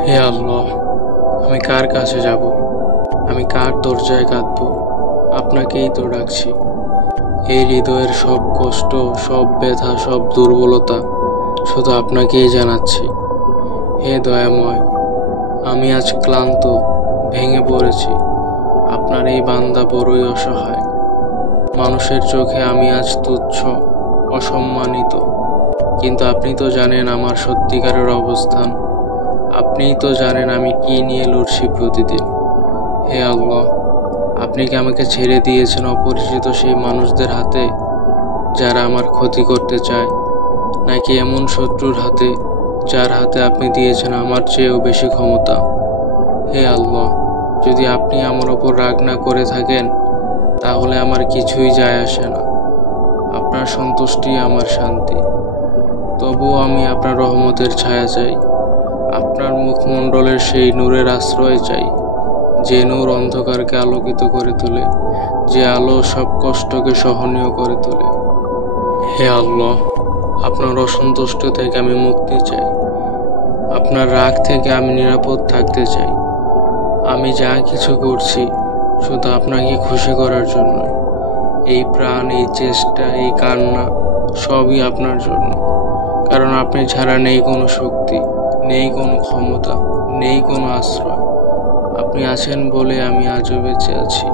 হে আল্লাহ, আমি কার কাছে যাব? আমি কার দরজায় কাঁদব? আপনাকেই তো ডাকছি। এই হৃদয়ের সব কষ্ট, সব ব্যথা, সব দুর্বলতা শুধু আপনাকেই জানাচ্ছি। হে দয়াময়, আমি আজ ক্লান্ত, ভেঙে পড়েছি। আপনার এই বান্দা বড়ই অসহায়। মানুষের চোখে আমি আজ তুচ্ছ, অসম্মানিত। কিন্তু আপনি তো জানেন আমার সত্যিকারের অবস্থান। আপনিই তো জানেন আমি কি নিয়ে লড়ছি প্রতিদিন। হে আল্লাহ, আপনি কি আমাকে ছেড়ে দিয়েছেন অপরিচিত সেই মানুষদের হাতে, যারা আমার ক্ষতি করতে চায়, নাকি এমন শত্রুর হাতে, যার হাতে আপনি দিয়েছেন আমার চেয়েও বেশি ক্ষমতা? হে আল্লাহ, যদি আপনি আমার ওপর রাগ না করে থাকেন, তাহলে আমার কিছুই যায় আসে না। আপনার সন্তুষ্টি আমার শান্তি। তবুও আমি আপনার রহমতের ছায়া চাই। আপনার মুখমণ্ডলের সেই নূরের আশ্রয় চাই, যে নূর অন্ধকারকে আলোকিত করে তোলে, যে আলো সব কষ্টকে সহনীয় করে তোলে। হে আল্লাহ, আপনার অসন্তুষ্ট থেকে আমি মুক্তি চাই। আপনার রাগ থেকে আমি নিরাপদ থাকতে চাই। আমি যা কিছু করছি শুধু আপনাকে খুশি করার জন্য। এই প্রাণ, এই চেষ্টা, এই কান্না সবই আপনার জন্য। কারণ আপনি ছাড়া নেই কোনো শক্তি, নেই কোনো ক্ষমতা, নেই কোনো আশ্রয়। আপনি আছেন বলে আমি আজও বেঁচে আছি।